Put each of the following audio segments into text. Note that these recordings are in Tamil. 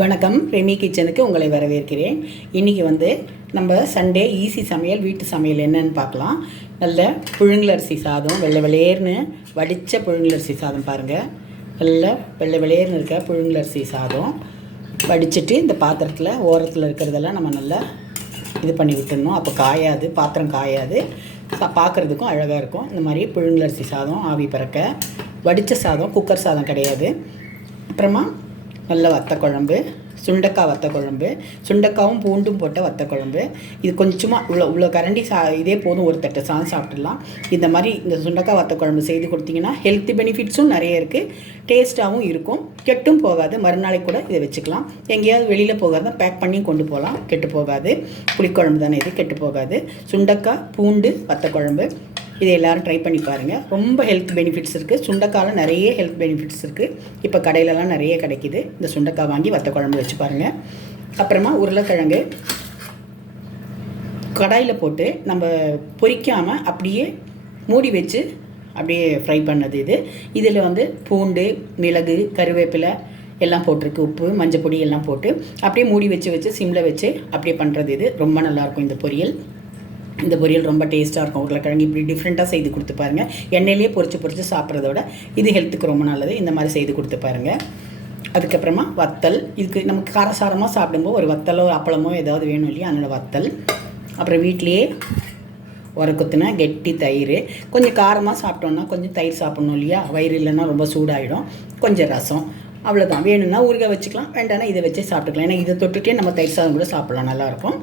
வணக்கம். ரெமி கிச்சனுக்கு உங்களை வரவேற்கிறேன். இன்றைக்கி நம்ம சண்டே ஈஸி சமையல், வீட்டு சமையல் என்னன்னு பார்க்கலாம். நல்ல புழுங்கலரிசி சாதம், வெள்ளை வெளேர்னு வடித்த புழுங்கலரிசி சாதம் பாருங்கள். நல்ல வெள்ளை வெளேர்னு இருக்க புழுங்கலரிசி சாதம் வடிச்சிட்டு இந்த பாத்திரத்தில் ஓரத்தில் இருக்கிறதெல்லாம் நம்ம நல்லா இது பண்ணி விட்டுடணும். அப்போ காயாது, பாத்திரம் காயாது, பார்க்குறதுக்கும் அழகாக இருக்கும். இந்த மாதிரி புழுங்கலரிசி சாதம் ஆவி பறக்க வடித்த சாதம், குக்கர் சாதம் கிடையாது. அப்புறமா நல்ல வத்தக்குழம்பு, சுண்டக்காய் வத்தக்குழம்பு, சுண்டக்காவும் பூண்டும் போட்ட வத்தக்குழம்பு. இது கொஞ்சமாக இவ்வளோ கரண்டி இதே போதும், ஒரு தட்டை சாதம் சாப்பிட்றலாம். இந்த மாதிரி இந்த சுண்டக்காய் வத்தக்குழம்பு செய்து கொடுத்தீங்கன்னா ஹெல்த்தி பெனிஃபிட்ஸும் நிறைய இருக்குது, டேஸ்ட்டாகவும் இருக்கும், கெட்டும் போகாது. மறுநாளைக்கு கூட இதை வச்சுக்கலாம். எங்கேயாவது வெளியில் போகாத பேக் பண்ணி கொண்டு போகலாம், கெட்டு போகாது. புளிக்குழம்பு தானே இது, கெட்டு போகாது. சுண்டக்காய் பூண்டு வத்தக்குழம்பு இதை எல்லோரும் ட்ரை பண்ணி பாருங்கள். ரொம்ப ஹெல்த் பெனிஃபிட்ஸ் இருக்குது. சுண்டக்காயில் நிறைய ஹெல்த் பெனிஃபிட்ஸ் இருக்குது. இப்போ கடையிலலாம் நிறைய கிடைக்கிது. இந்த சுண்டக்காய் வாங்கி வத்த குழம்பு வச்சு பாருங்கள். அப்புறமா உருளைக்கிழங்கு கடாயில் போட்டு நம்ம பொரிக்காமல் அப்படியே மூடி வச்சு அப்படியே ஃப்ரை பண்ணது இது. இதில் பூண்டு, மிளகு, கருவேப்பிலை எல்லாம் போட்டிருக்கு, உப்பு, மஞ்சள் பொடி எல்லாம் போட்டு அப்படியே மூடி வச்சு சிம்மில் வச்சு அப்படியே பண்ணுறது. இது ரொம்ப நல்லாயிருக்கும் இந்த பொரியல். இந்த பொரியல் ரொம்ப டேஸ்ட்டாக இருக்கும். உருளைக்கிழங்கு இப்படி டிஃப்ரெண்ட்டாக செய்து கொடுத்து பாருங்கள். எண்ணெயிலே பொரித்து சாப்பிட்றதோட இது ஹெல்த்துக்கு ரொம்ப நல்லது. இந்த மாதிரி செய்து கொடுத்து பாருங்கள். அதுக்கப்புறமா வத்தல், இதுக்கு நமக்கு காரசாரமாக சாப்பிடும்போது ஒரு வத்தலோ அப்பளமோ ஏதாவது வேணும் இல்லையா, அதனோட வத்தல். அப்புறம் வீட்லேயே உரக்குத்துன கெட்டி தயிர். கொஞ்சம் காரமாக சாப்பிட்டோன்னா கொஞ்சம் தயிர் சாப்பிட்ணும் இல்லையா, வயிறு இல்லைன்னா ரொம்ப சூடாகிடும். கொஞ்சம் ரசம், அவ்வளோதான். வேணும்னா ஊறுகாய் வச்சுக்கலாம், வேண்டாம்னா இதை வச்சு சாப்பிட்டுக்கலாம். ஏன்னா இதை தொட்டுகிட்டே நம்ம தயிர் சாதம் கூட சாப்பிட்லாம், நல்லாயிருக்கும்.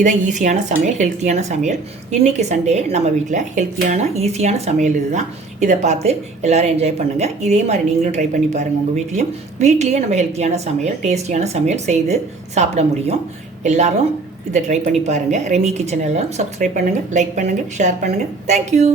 இதான் ஈஸியான சமையல், ஹெல்த்தியான சமையல். இன்றைக்கி சண்டே நம்ம வீட்டில் ஹெல்த்தியான ஈஸியான சமையல் இதுதான். இதை பார்த்து எல்லோரும் என்ஜாய் பண்ணுங்கள். இதே மாதிரி நீங்களும் ட்ரை பண்ணி பாருங்கள். உங்கள் வீட்லேயே நம்ம ஹெல்த்தியான சமையல், டேஸ்டியான சமையல் செய்து சாப்பிட முடியும். எல்லோரும் இதை ட்ரை பண்ணி பாருங்கள். ரெமி கிச்சன் எல்லோரும் சப்ஸ்கிரைப் பண்ணுங்கள், லைக் பண்ணுங்கள், ஷேர் பண்ணுங்கள். தேங்க்யூ.